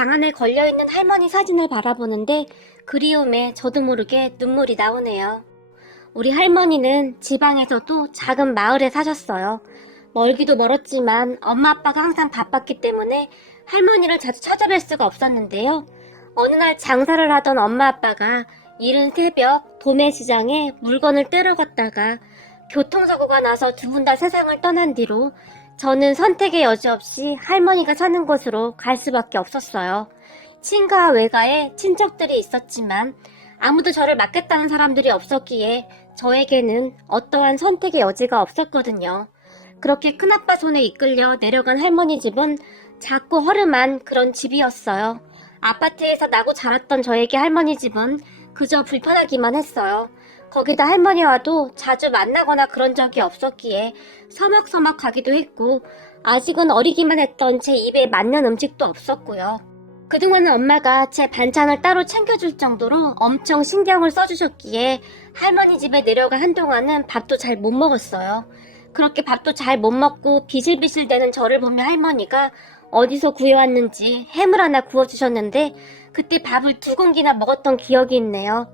방 안에 걸려있는 할머니 사진을 바라보는데 그리움에 저도 모르게 눈물이 나오네요. 우리 할머니는 지방에서도 작은 마을에 사셨어요. 멀기도 멀었지만 엄마 아빠가 항상 바빴기 때문에 할머니를 자주 찾아뵐 수가 없었는데요. 어느 날 장사를 하던 엄마 아빠가 이른 새벽 도매시장에 물건을 떼러 갔다가 교통사고가 나서 두 분 다 세상을 떠난 뒤로 저는 선택의 여지 없이 할머니가 사는 곳으로 갈 수밖에 없었어요. 친가 외가에 친척들이 있었지만 아무도 저를 맡겠다는 사람들이 없었기에 저에게는 어떠한 선택의 여지가 없었거든요. 그렇게 큰아빠 손에 이끌려 내려간 할머니 집은 작고 허름한 그런 집이었어요. 아파트에서 나고 자랐던 저에게 할머니 집은 그저 불편하기만 했어요. 거기다 할머니와도 자주 만나거나 그런 적이 없었기에 서먹서먹하기도 했고 아직은 어리기만 했던 제 입에 맞는 음식도 없었고요. 그동안은 엄마가 제 반찬을 따로 챙겨줄 정도로 엄청 신경을 써주셨기에 할머니 집에 내려가 한동안은 밥도 잘 못 먹었어요. 그렇게 밥도 잘 못 먹고 비실비실대는 저를 보며 할머니가 어디서 구해왔는지 해물 하나 구워주셨는데 그때 밥을 2공기나 먹었던 기억이 있네요.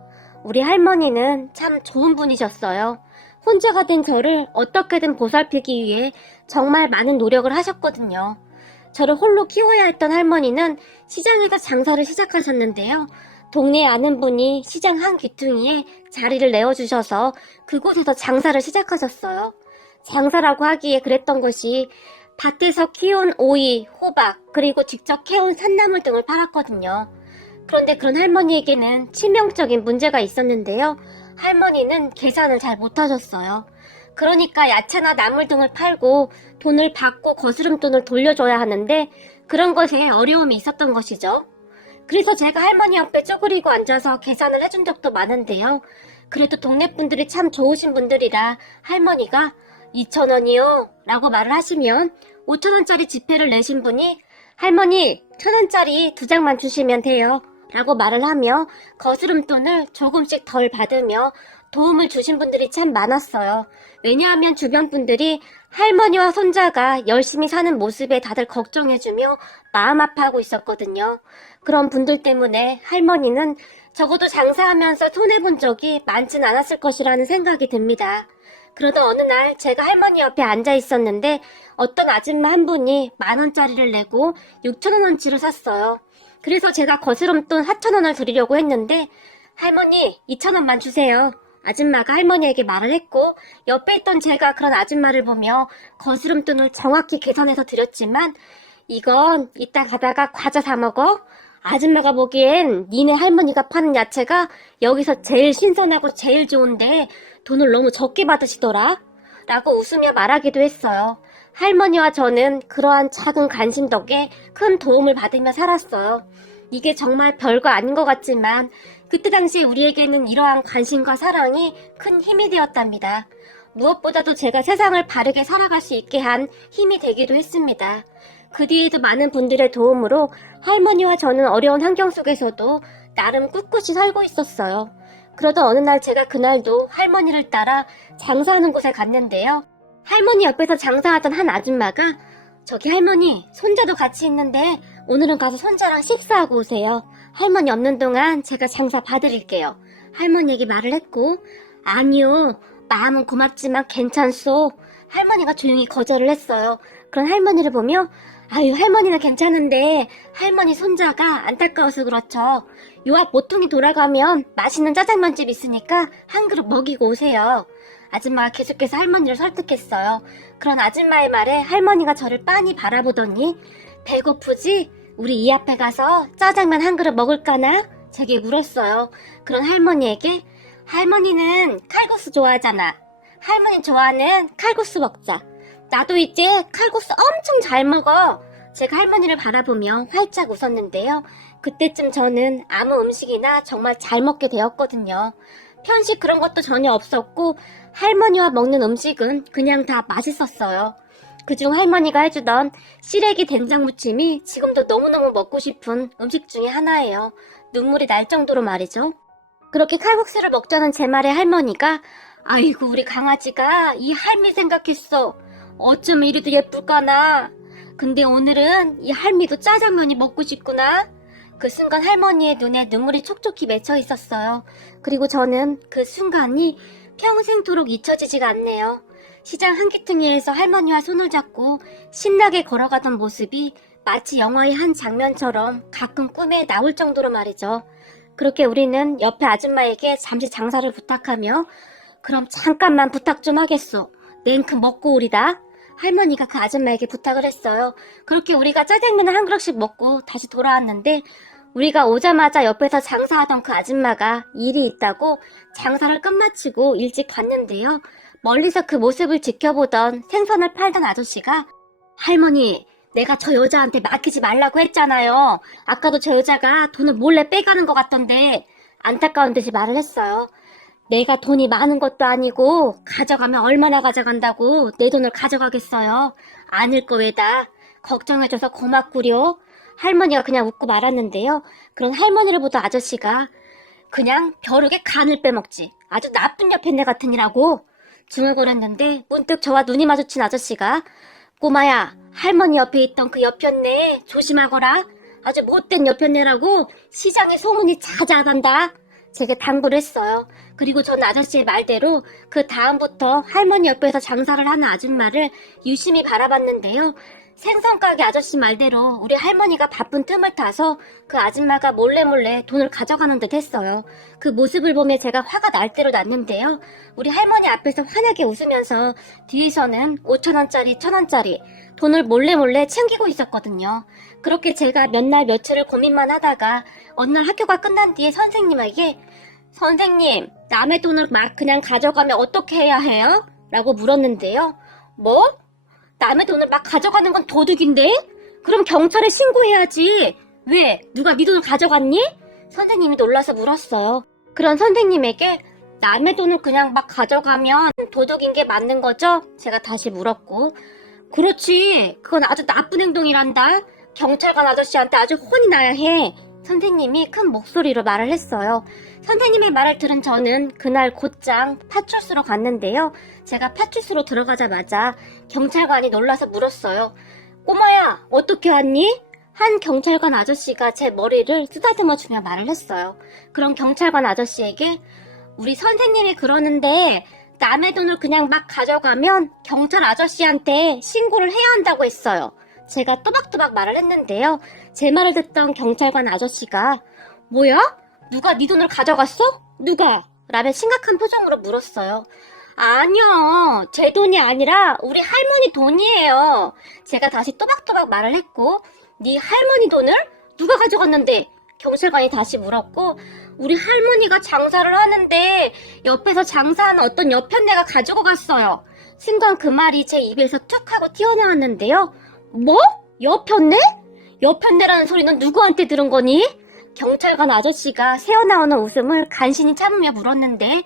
우리 할머니는 참 좋은 분이셨어요. 혼자가 된 저를 어떻게든 보살피기 위해 정말 많은 노력을 하셨거든요. 저를 홀로 키워야 했던 할머니는 시장에서 장사를 시작하셨는데요. 동네에 아는 분이 시장 한 귀퉁이에 자리를 내어주셔서 그곳에서 장사를 시작하셨어요. 장사라고 하기에 그랬던 것이 밭에서 키운 오이, 호박, 그리고 직접 캐온 산나물 등을 팔았거든요. 그런데 그런 할머니에게는 치명적인 문제가 있었는데요. 할머니는 계산을 잘 못하셨어요. 그러니까 야채나 나물 등을 팔고 돈을 받고 거스름돈을 돌려줘야 하는데 그런 것에 어려움이 있었던 것이죠. 그래서 제가 할머니 옆에 쪼그리고 앉아서 계산을 해준 적도 많은데요. 그래도 동네 분들이 참 좋으신 분들이라 할머니가 2,000원이요? 라고 말을 하시면 5,000원짜리 지폐를 내신 분이 할머니 1,000원짜리 2장만 주시면 돼요 라고 말을 하며 거스름돈을 조금씩 덜 받으며 도움을 주신 분들이 참 많았어요. 왜냐하면 주변 분들이 할머니와 손자가 열심히 사는 모습에 다들 걱정해주며 마음 아파하고 있었거든요. 그런 분들 때문에 할머니는 적어도 장사하면서 손해본 적이 많진 않았을 것이라는 생각이 듭니다. 그러던 어느 날 제가 할머니 옆에 앉아 있었는데 어떤 아줌마 한 분이 10,000원짜리를 내고 6,000원어치를 샀어요. 그래서 제가 거스름돈 4,000원을 드리려고 했는데 할머니 2,000원만 주세요. 아줌마가 할머니에게 말을 했고 옆에 있던 제가 그런 아줌마를 보며 거스름돈을 정확히 계산해서 드렸지만 이건 이따 가다가 과자 사 먹어? 아줌마가 보기엔 니네 할머니가 파는 야채가 여기서 제일 신선하고 제일 좋은데 돈을 너무 적게 받으시더라? 라고 웃으며 말하기도 했어요. 할머니와 저는 그러한 작은 관심 덕에 큰 도움을 받으며 살았어요. 이게 정말 별거 아닌 것 같지만 그때 당시 우리에게는 이러한 관심과 사랑이 큰 힘이 되었답니다. 무엇보다도 제가 세상을 바르게 살아갈 수 있게 한 힘이 되기도 했습니다. 그 뒤에도 많은 분들의 도움으로 할머니와 저는 어려운 환경 속에서도 나름 꿋꿋이 살고 있었어요. 그러던 어느 날 제가 그날도 할머니를 따라 장사하는 곳에 갔는데요. 할머니 옆에서 장사하던 한 아줌마가 저기 할머니 손자도 같이 있는데 오늘은 가서 손자랑 식사하고 오세요. 할머니 없는 동안 제가 장사 봐드릴게요. 할머니에게 말을 했고 아니요 마음은 고맙지만 괜찮소. 할머니가 조용히 거절을 했어요. 그런 할머니를 보며 아유 할머니는 괜찮은데 할머니 손자가 안타까워서 그렇죠. 요 앞 모퉁이 돌아가면 맛있는 짜장면집 있으니까 한 그릇 먹이고 오세요. 아줌마가 계속해서 할머니를 설득했어요. 그런 아줌마의 말에 할머니가 저를 빤히 바라보더니 배고프지? 우리 이 앞에 가서 짜장면 한 그릇 먹을까나? 제게 물었어요. 그런 할머니에게 할머니는 칼국수 좋아하잖아. 할머니 좋아하는 칼국수 먹자. 나도 이제 칼국수 엄청 잘 먹어. 제가 할머니를 바라보며 활짝 웃었는데요. 그때쯤 저는 아무 음식이나 정말 잘 먹게 되었거든요. 편식 그런 것도 전혀 없었고 할머니와 먹는 음식은 그냥 다 맛있었어요. 그중 할머니가 해주던 시래기 된장무침이 지금도 너무너무 먹고 싶은 음식 중에 하나예요. 눈물이 날 정도로 말이죠. 그렇게 칼국수를 먹자는 제 말에 할머니가 아이고 우리 강아지가 이 할미 생각했어. 어쩜 이리도 예쁠까나. 근데 오늘은 이 할미도 짜장면이 먹고 싶구나. 그 순간 할머니의 눈에 눈물이 촉촉히 맺혀 있었어요. 그리고 저는 그 순간이 평생토록 잊혀지지가 않네요. 시장 한기퉁이에서 할머니와 손을 잡고 신나게 걸어가던 모습이 마치 영화의 한 장면처럼 가끔 꿈에 나올 정도로 말이죠. 그렇게 우리는 옆에 아줌마에게 잠시 장사를 부탁하며 그럼 잠깐만 부탁 좀 하겠소. 냉큼 먹고 오리다. 할머니가 그 아줌마에게 부탁을 했어요. 그렇게 우리가 짜장면을 한 그릇씩 먹고 다시 돌아왔는데 우리가 오자마자 옆에서 장사하던 그 아줌마가 일이 있다고 장사를 끝마치고 일찍 갔는데요. 멀리서 그 모습을 지켜보던 생선을 팔던 아저씨가 할머니, 내가 저 여자한테 맡기지 말라고 했잖아요. 아까도 저 여자가 돈을 몰래 빼가는 것 같던데 안타까운 듯이 말을 했어요. 내가 돈이 많은 것도 아니고 가져가면 얼마나 가져간다고 내 돈을 가져가겠어요. 아닐 거 왜다. 걱정해줘서 고맙구려. 할머니가 그냥 웃고 말았는데요. 그런 할머니를 보던 아저씨가 그냥 벼룩에 간을 빼먹지. 아주 나쁜 여편네 같으니라고 중얼거렸는데 문득 저와 눈이 마주친 아저씨가 꼬마야, 할머니 옆에 있던 그 여편네 조심하거라. 아주 못된 여편네라고 시장에 소문이 자자하단다. 제게 당부를 했어요. 그리고 전 아저씨의 말대로 그 다음부터 할머니 옆에서 장사를 하는 아줌마를 유심히 바라봤는데요. 생선가게 아저씨 말대로 우리 할머니가 바쁜 틈을 타서 그 아줌마가 몰래 돈을 가져가는 듯 했어요. 그 모습을 보며 제가 화가 날 대로 났는데요. 우리 할머니 앞에서 환하게 웃으면서 뒤에서는 5,000원짜리, 1,000원짜리 돈을 몰래 챙기고 있었거든요. 그렇게 제가 몇 날 며칠을 고민만 하다가 어느 날 학교가 끝난 뒤에 선생님에게 선생님, 남의 돈을 막 그냥 가져가면 어떻게 해야 해요? 라고 물었는데요. 뭐? 남의 돈을 막 가져가는 건 도둑인데? 그럼 경찰에 신고해야지. 왜? 누가 네 돈을 가져갔니? 선생님이 놀라서 물었어요. 그런 선생님에게 남의 돈을 그냥 막 가져가면 도둑인 게 맞는 거죠? 제가 다시 물었고. 그렇지. 그건 아주 나쁜 행동이란다. 경찰관 아저씨한테 아주 혼이 나야 해. 선생님이 큰 목소리로 말을 했어요. 선생님의 말을 들은 저는 그날 곧장 파출소로 갔는데요. 제가 파출소로 들어가자마자 경찰관이 놀라서 물었어요. 꼬마야, 어떻게 왔니? 한 경찰관 아저씨가 제 머리를 쓰다듬어 주며 말을 했어요. 그런 경찰관 아저씨에게 우리 선생님이 그러는데 남의 돈을 그냥 막 가져가면 경찰 아저씨한테 신고를 해야 한다고 했어요. 제가 또박또박 말을 했는데요. 제 말을 듣던 경찰관 아저씨가 뭐야? 누가 네 돈을 가져갔어? 누가? 라며 심각한 표정으로 물었어요. 아니요. 제 돈이 아니라 우리 할머니 돈이에요. 제가 다시 또박또박 말을 했고 네 할머니 돈을? 누가 가져갔는데? 경찰관이 다시 물었고 우리 할머니가 장사를 하는데 옆에서 장사하는 어떤 여편네가 가지고 갔어요. 순간 그 말이 제 입에서 툭 하고 튀어나왔는데요. 뭐? 여편네? 여편네라는 소리는 누구한테 들은 거니? 경찰관 아저씨가 새어나오는 웃음을 간신히 참으며 물었는데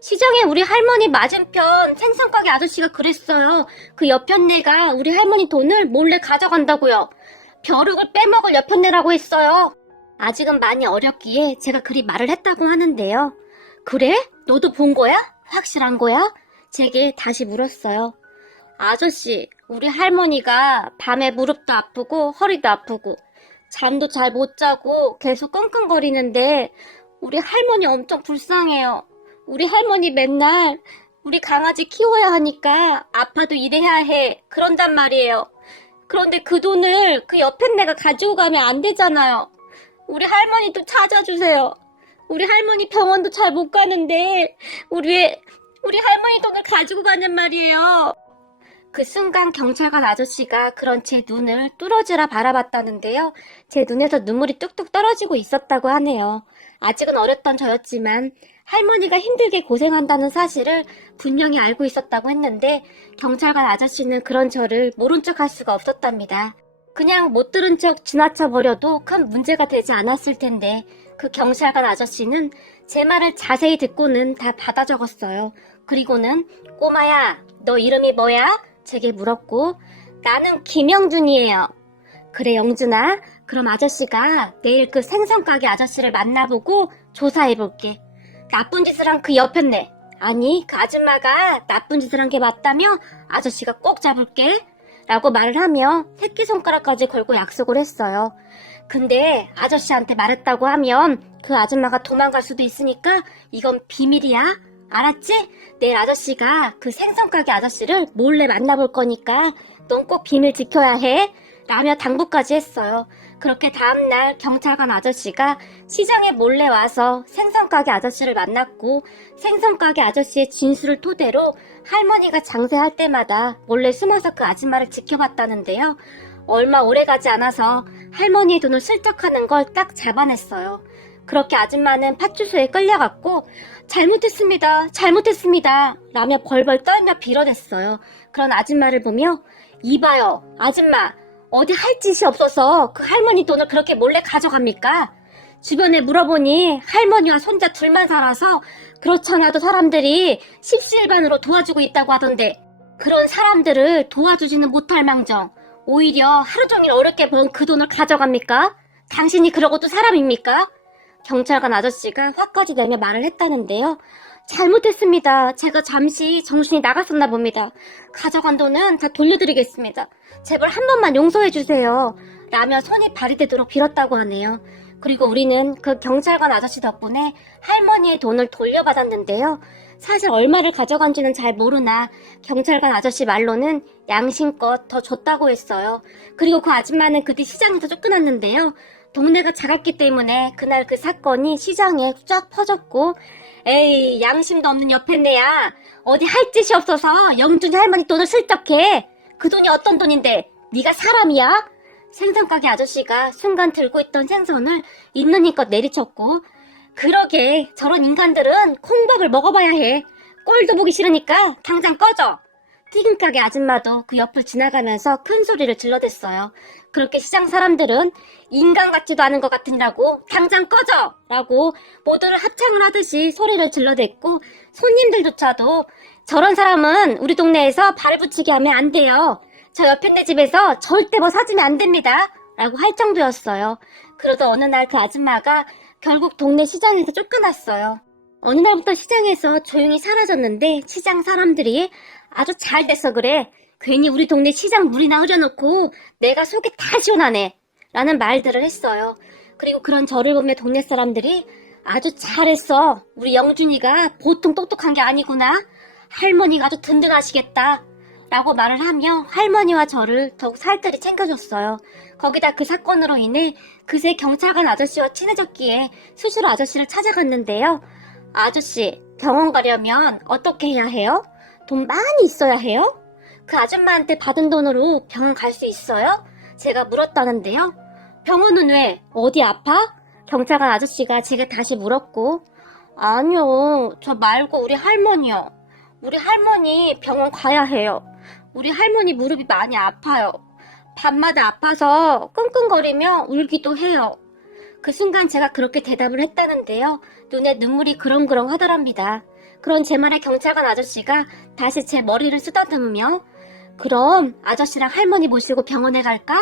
시장에 우리 할머니 맞은편 생선가게 아저씨가 그랬어요. 그 여편네가 우리 할머니 돈을 몰래 가져간다고요. 벼룩을 빼먹을 여편네라고 했어요. 아직은 많이 어렸기에 제가 그리 말을 했다고 하는데요. 그래? 너도 본 거야? 확실한 거야? 제게 다시 물었어요. 아저씨, 우리 할머니가 밤에 무릎도 아프고 허리도 아프고 잠도 잘 못 자고 계속 끙끙거리는데 우리 할머니 엄청 불쌍해요. 우리 할머니 맨날 우리 강아지 키워야 하니까 아파도 일해야 해. 그런단 말이에요. 그런데 그 돈을 그 여편네가 가지고 가면 안 되잖아요. 우리 할머니도 찾아주세요. 우리 할머니 병원도 잘 못 가는데 우리 할머니 돈을 가지고 가는 말이에요. 그 순간 경찰관 아저씨가 그런 제 눈을 뚫어지라 바라봤다는데요. 제 눈에서 눈물이 뚝뚝 떨어지고 있었다고 하네요. 아직은 어렸던 저였지만 할머니가 힘들게 고생한다는 사실을 분명히 알고 있었다고 했는데 경찰관 아저씨는 그런 저를 모른 척 할 수가 없었답니다. 그냥 못 들은 척 지나쳐 버려도 큰 문제가 되지 않았을 텐데 그 경찰관 아저씨는 제 말을 자세히 듣고는 다 받아 적었어요. 그리고는 꼬마야, 너 이름이 뭐야? 제게 물었고 나는 김영준이에요. 그래 영준아, 그럼 아저씨가 내일 그 생선가게 아저씨를 만나보고 조사해볼게. 나쁜 짓을 한 그 여편네, 아니 그 아줌마가 나쁜 짓을 한 게 맞다며 아저씨가 꼭 잡을게. 라고 말을 하며 새끼손가락까지 걸고 약속을 했어요. 근데 아저씨한테 말했다고 하면 그 아줌마가 도망갈 수도 있으니까 이건 비밀이야. 알았지? 내일 아저씨가 그 생선가게 아저씨를 몰래 만나볼 거니까 넌 꼭 비밀 지켜야 해. 라며 당부까지 했어요. 그렇게 다음날 경찰관 아저씨가 시장에 몰래 와서 생선가게 아저씨를 만났고 생선가게 아저씨의 진술을 토대로 할머니가 장세할 때마다 몰래 숨어서 그 아줌마를 지켜봤다는데요. 얼마 오래가지 않아서 할머니의 돈을 슬쩍하는 걸 딱 잡아냈어요. 그렇게 아줌마는 파출소에 끌려갔고 잘못했습니다 라며 벌벌 떨며 빌어댔어요. 그런 아줌마를 보며 이봐요 아줌마 어디 할 짓이 없어서 그 할머니 돈을 그렇게 몰래 가져갑니까? 주변에 물어보니 할머니와 손자 둘만 살아서 그렇잖아도 사람들이 십시일반으로 도와주고 있다고 하던데 그런 사람들을 도와주지는 못할 망정 오히려 하루 종일 어렵게 번 그 돈을 가져갑니까? 당신이 그러고도 사람입니까? 경찰관 아저씨가 화까지 내며 말을 했다는데요. 잘못했습니다. 제가 잠시 정신이 나갔었나 봅니다. 가져간 돈은 다 돌려드리겠습니다. 제발 한 번만 용서해주세요. 라며 손이 발이 되도록 빌었다고 하네요. 그리고 우리는 그 경찰관 아저씨 덕분에 할머니의 돈을 돌려받았는데요. 사실 얼마를 가져간지는 잘 모르나 경찰관 아저씨 말로는 양심껏 더 줬다고 했어요. 그리고 그 아줌마는 그 뒤 시장에서 쫓겨났는데요. 동네가 작았기 때문에 그날 그 사건이 시장에 쫙 퍼졌고 에이 양심도 없는 옆에네야 어디 할 짓이 없어서 영준이 할머니 돈을 슬쩍해. 그 돈이 어떤 돈인데 네가 사람이야? 생선가게 아저씨가 순간 들고 있던 생선을 있는 힘껏 내리쳤고 그러게 저런 인간들은 콩밥을 먹어봐야 해. 꼴도 보기 싫으니까 당장 꺼져. 튀김가게 아줌마도 그 옆을 지나가면서 큰 소리를 질러댔어요. 그렇게 시장 사람들은 인간 같지도 않은 것 같으니라고 당장 꺼져! 라고 모두를 합창을 하듯이 소리를 질러댔고 손님들조차도 저런 사람은 우리 동네에서 발을 붙이게 하면 안 돼요. 저 옆편네 집에서 절대 뭐 사주면 안 됩니다. 라고 할 정도였어요. 그러던 어느 날 그 아줌마가 결국 동네 시장에서 쫓겨났어요. 어느 날부터 시장에서 조용히 사라졌는데 시장 사람들이 아주 잘 됐어 그래. 괜히 우리 동네 시장 물이나 흐려놓고 내가 속이 다 시원하네. 라는 말들을 했어요. 그리고 그런 저를 보며 동네 사람들이 아주 잘했어. 우리 영준이가 보통 똑똑한 게 아니구나. 할머니가 아주 든든하시겠다. 라고 말을 하며 할머니와 저를 더욱 살뜰히 챙겨줬어요. 거기다 그 사건으로 인해 그새 경찰관 아저씨와 친해졌기에 수시로 아저씨를 찾아갔는데요. 아저씨, 병원 가려면 어떻게 해야 해요? 돈 많이 있어야 해요? 그 아줌마한테 받은 돈으로 병원 갈 수 있어요? 제가 물었다는데요. 병원은 왜? 어디 아파? 경찰관 아저씨가 제게 다시 물었고 아니요, 저 말고 우리 할머니요. 우리 할머니 병원 가야 해요. 우리 할머니 무릎이 많이 아파요. 밤마다 아파서 끙끙거리며 울기도 해요. 그 순간 제가 그렇게 대답을 했다는데요. 눈에 눈물이 그렁그렁 하더랍니다. 그런 제 말에 경찰관 아저씨가 다시 제 머리를 쓰다듬으며 그럼 아저씨랑 할머니 모시고 병원에 갈까?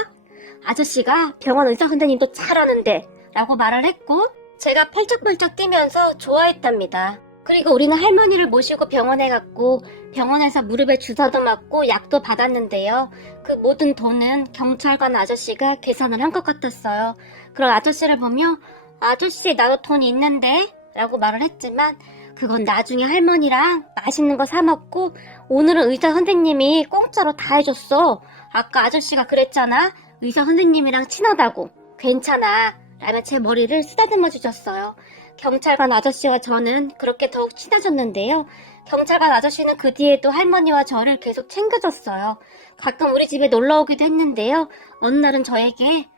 아저씨가 병원 의사 선생님도 잘하는데 라고 말을 했고 제가 펄쩍펄쩍 뛰면서 좋아했답니다. 그리고 우리는 할머니를 모시고 병원에 갔고 병원에서 무릎에 주사도 맞고 약도 받았는데요. 그 모든 돈은 경찰관 아저씨가 계산을 한 것 같았어요. 그런 아저씨를 보며 아저씨 나도 돈 있는데? 라고 말을 했지만 그건 나중에 할머니랑 맛있는 거 사 먹고 오늘은 의사 선생님이 공짜로 다 해줬어. 아까 아저씨가 그랬잖아. 의사 선생님이랑 친하다고. 괜찮아. 라며 제 머리를 쓰다듬어 주셨어요. 경찰관 아저씨와 저는 그렇게 더욱 친해졌는데요. 경찰관 아저씨는 그 뒤에도 할머니와 저를 계속 챙겨줬어요. 가끔 우리 집에 놀러 오기도 했는데요. 어느 날은 저에게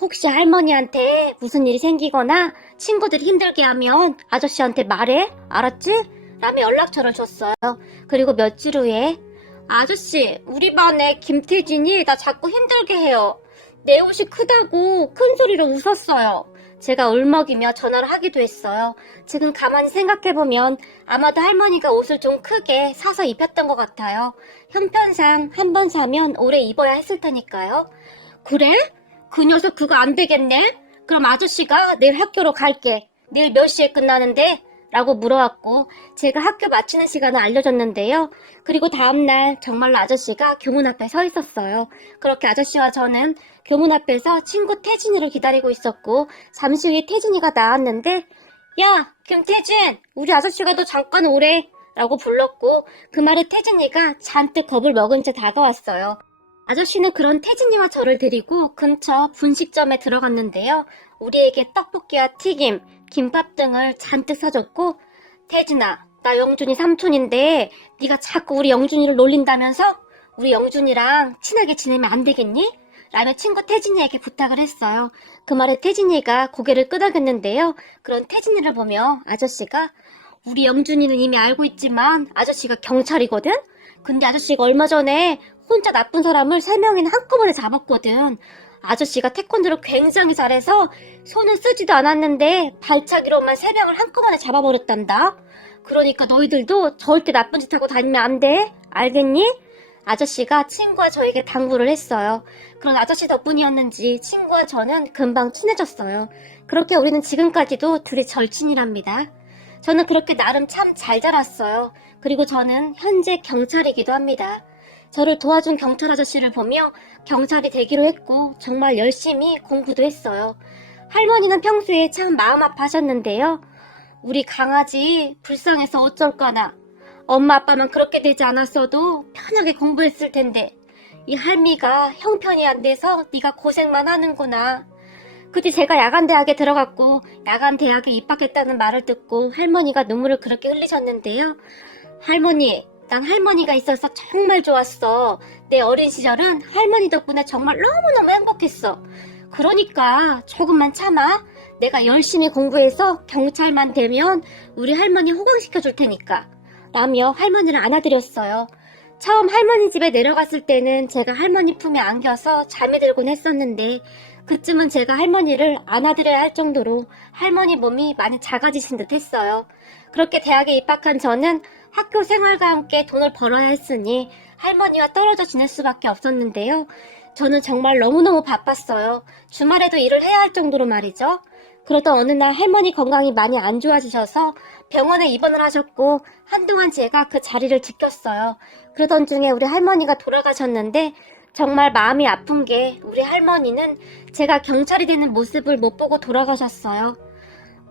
혹시 할머니한테 무슨 일이 생기거나 친구들이 힘들게 하면 아저씨한테 말해? 알았지? 라며 연락처를 줬어요. 그리고 며칠 후에 아저씨, 우리 반에 김태진이 나 자꾸 힘들게 해요. 내 옷이 크다고 큰 소리로 웃었어요. 제가 울먹이며 전화를 하기도 했어요. 지금 가만히 생각해보면 아마도 할머니가 옷을 좀 크게 사서 입혔던 것 같아요. 형편상 한 번 사면 오래 입어야 했을 테니까요. 그래? 그 녀석 그거 안 되겠네? 그럼 아저씨가 내일 학교로 갈게. 내일 몇 시에 끝나는데? 라고 물어왔고 제가 학교 마치는 시간을 알려줬는데요. 그리고 다음날 정말로 아저씨가 교문 앞에 서 있었어요. 그렇게 아저씨와 저는 교문 앞에서 친구 태진이를 기다리고 있었고 잠시 후에 태진이가 나왔는데 야, 김태진! 우리 아저씨가 너 잠깐 오래! 라고 불렀고 그 말에 태진이가 잔뜩 겁을 먹은 채 다가왔어요. 아저씨는 그런 태진이와 저를 데리고 근처 분식점에 들어갔는데요. 우리에게 떡볶이와 튀김, 김밥 등을 잔뜩 사줬고 태진아, 나 영준이 삼촌인데 네가 자꾸 우리 영준이를 놀린다면서? 우리 영준이랑 친하게 지내면 안 되겠니? 라며 친구 태진이에게 부탁을 했어요. 그 말에 태진이가 고개를 끄덕였는데요. 그런 태진이를 보며 아저씨가 우리 영준이는 이미 알고 있지만 아저씨가 경찰이거든? 근데 아저씨가 얼마 전에 혼자 나쁜 사람을 3명이나 한꺼번에 잡았거든. 아저씨가 태권도를 굉장히 잘해서 손은 쓰지도 않았는데 발차기로만 3명을 한꺼번에 잡아버렸단다. 그러니까 너희들도 절대 나쁜 짓 하고 다니면 안 돼. 알겠니? 아저씨가 친구와 저에게 당부를 했어요. 그런 아저씨 덕분이었는지 친구와 저는 금방 친해졌어요. 그렇게 우리는 지금까지도 둘이 절친이랍니다. 저는 그렇게 나름 참 잘 자랐어요. 그리고 저는 현재 경찰이기도 합니다. 저를 도와준 경찰 아저씨를 보며 경찰이 되기로 했고 정말 열심히 공부도 했어요. 할머니는 평소에 참 마음 아파하셨는데요. 우리 강아지 불쌍해서 어쩔까나. 엄마 아빠만 그렇게 되지 않았어도 편하게 공부했을 텐데 이 할미가 형편이 안 돼서 네가 고생만 하는구나. 그때 제가 야간대학에 들어갔고 야간대학에 입학했다는 말을 듣고 할머니가 눈물을 그렇게 흘리셨는데요. 할머니, 난 할머니가 있어서 정말 좋았어. 내 어린 시절은 할머니 덕분에 정말 너무너무 행복했어. 그러니까 조금만 참아. 내가 열심히 공부해서 경찰만 되면 우리 할머니 호강시켜 줄 테니까. 라며 할머니를 안아드렸어요. 처음 할머니 집에 내려갔을 때는 제가 할머니 품에 안겨서 잠이 들곤 했었는데 그쯤은 제가 할머니를 안아드려야 할 정도로 할머니 몸이 많이 작아지신 듯 했어요. 그렇게 대학에 입학한 저는 학교 생활과 함께 돈을 벌어야 했으니 할머니와 떨어져 지낼 수밖에 없었는데요. 저는 정말 너무너무 바빴어요. 주말에도 일을 해야 할 정도로 말이죠. 그러던 어느 날 할머니 건강이 많이 안 좋아지셔서 병원에 입원을 하셨고 한동안 제가 그 자리를 지켰어요. 그러던 중에 우리 할머니가 돌아가셨는데 정말 마음이 아픈 게 우리 할머니는 제가 경찰이 되는 모습을 못 보고 돌아가셨어요.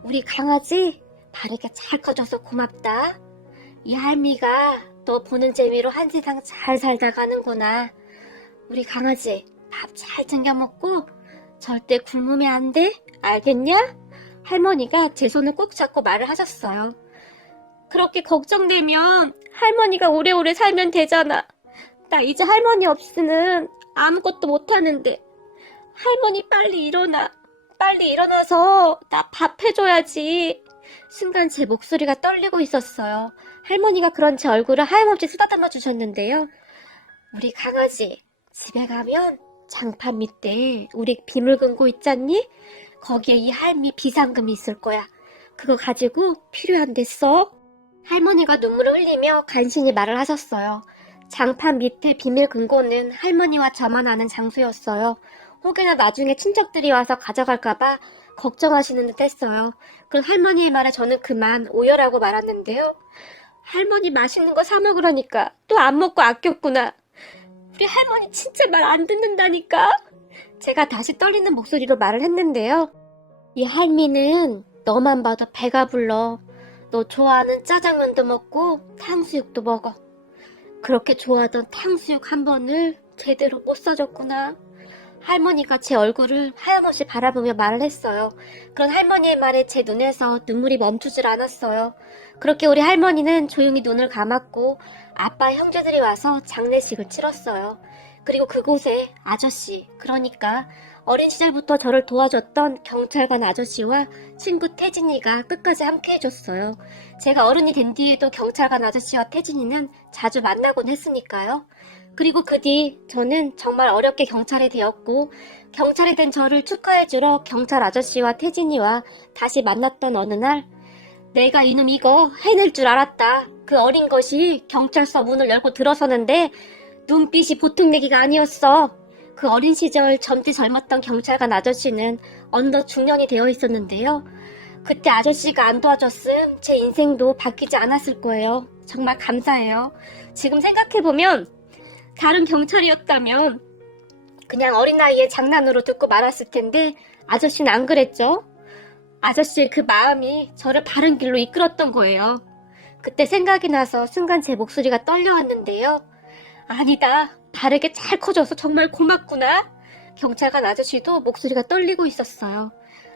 우리 강아지 바르게 잘 커져서 고맙다. 이 할미가 너 보는 재미로 한 세상 잘 살다 가는구나. 우리 강아지 밥 잘 챙겨 먹고 절대 굶으면 안 돼. 알겠냐? 할머니가 제 손을 꼭 잡고 말을 하셨어요. 그렇게 걱정되면 할머니가 오래오래 살면 되잖아. 나 이제 할머니 없이는 아무것도 못하는데. 할머니 빨리 일어나. 빨리 일어나서 나 밥 해줘야지. 순간 제 목소리가 떨리고 있었어요. 할머니가 그런 제 얼굴을 하염없이 쓰다듬어 주셨는데요. 우리 강아지 집에 가면 장판 밑에 우리 비물 금고 있잖니? 거기에 이 할미 비상금이 있을 거야. 그거 가지고 필요한데 써. 할머니가 눈물을 흘리며 간신히 말을 하셨어요. 장판 밑에 비밀 금고는 할머니와 저만 아는 장소였어요. 혹여나 나중에 친척들이 와서 가져갈까봐 걱정하시는 듯 했어요. 그런 할머니의 말에 저는 그만 오열하고 말았는데요. 할머니 맛있는 거 사 먹으라니까 또 안 먹고 아꼈구나. 우리 할머니 진짜 말 안 듣는다니까. 제가 다시 떨리는 목소리로 말을 했는데요. 이 할미는 너만 봐도 배가 불러. 너 좋아하는 짜장면도 먹고 탕수육도 먹어. 그렇게 좋아하던 탕수육 한 번을 제대로 못 사줬구나. 할머니가 제 얼굴을 하염없이 바라보며 말을 했어요. 그런 할머니의 말에 제 눈에서 눈물이 멈추질 않았어요. 그렇게 우리 할머니는 조용히 눈을 감았고 아빠 형제들이 와서 장례식을 치렀어요. 그리고 그곳에 아저씨, 그러니까 어린 시절부터 저를 도와줬던 경찰관 아저씨와 친구 태진이가 끝까지 함께 해줬어요. 제가 어른이 된 뒤에도 경찰관 아저씨와 태진이는 자주 만나곤 했으니까요. 그리고 그 뒤 저는 정말 어렵게 경찰이 되었고 경찰이 된 저를 축하해주러 경찰 아저씨와 태진이와 다시 만났던 어느 날 내가 이놈 이거 해낼 줄 알았다. 그 어린 것이 경찰서 문을 열고 들어서는데 눈빛이 보통 내기가 아니었어. 그 어린 시절 젊디 젊었던 경찰관 아저씨는 어느덧 중년이 되어 있었는데요. 그때 아저씨가 안 도와줬음 제 인생도 바뀌지 않았을 거예요. 정말 감사해요. 지금 생각해보면 다른 경찰이었다면 그냥 어린아이의 장난으로 듣고 말았을 텐데 아저씨는 안 그랬죠? 아저씨의 그 마음이 저를 바른 길로 이끌었던 거예요. 그때 생각이 나서 순간 제 목소리가 떨려왔는데요. 아니다. 다르게 잘 커져서 정말 고맙구나. 경찰관 아저씨도 목소리가 떨리고 있었어요.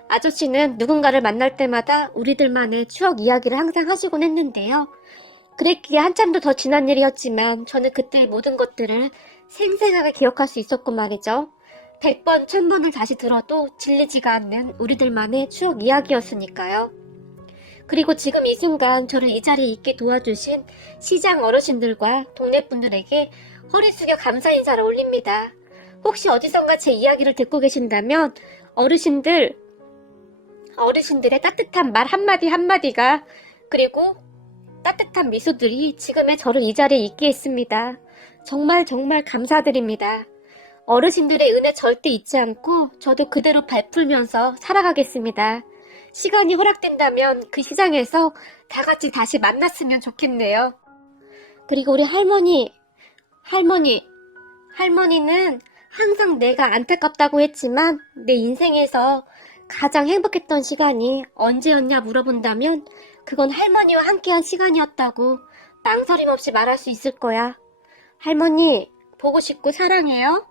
아저씨는 누군가를 만날 때마다 우리들만의 추억 이야기를 항상 하시곤 했는데요. 그랬기에 한참도 더 지난 일이었지만 저는 그때의 모든 것들을 생생하게 기억할 수 있었고 말이죠. 100번, 1000번을 다시 들어도 질리지가 않는 우리들만의 추억 이야기였으니까요. 그리고 지금 이 순간 저를 이 자리에 있게 도와주신 시장 어르신들과 동네 분들에게 허리 숙여 감사 인사를 올립니다. 혹시 어디선가 제 이야기를 듣고 계신다면 어르신들의 따뜻한 말 한마디 한마디가 그리고 따뜻한 미소들이 지금의 저를 이 자리에 있게 했습니다. 정말 정말 감사드립니다. 어르신들의 은혜 절대 잊지 않고 저도 그대로 발풀면서 살아가겠습니다. 시간이 허락된다면 그 시장에서 다 같이 다시 만났으면 좋겠네요. 그리고 우리 할머니는 항상 내가 안타깝다고 했지만 내 인생에서 가장 행복했던 시간이 언제였냐 물어본다면 그건 할머니와 함께한 시간이었다고 망설임 없이 말할 수 있을 거야. 할머니, 보고 싶고 사랑해요.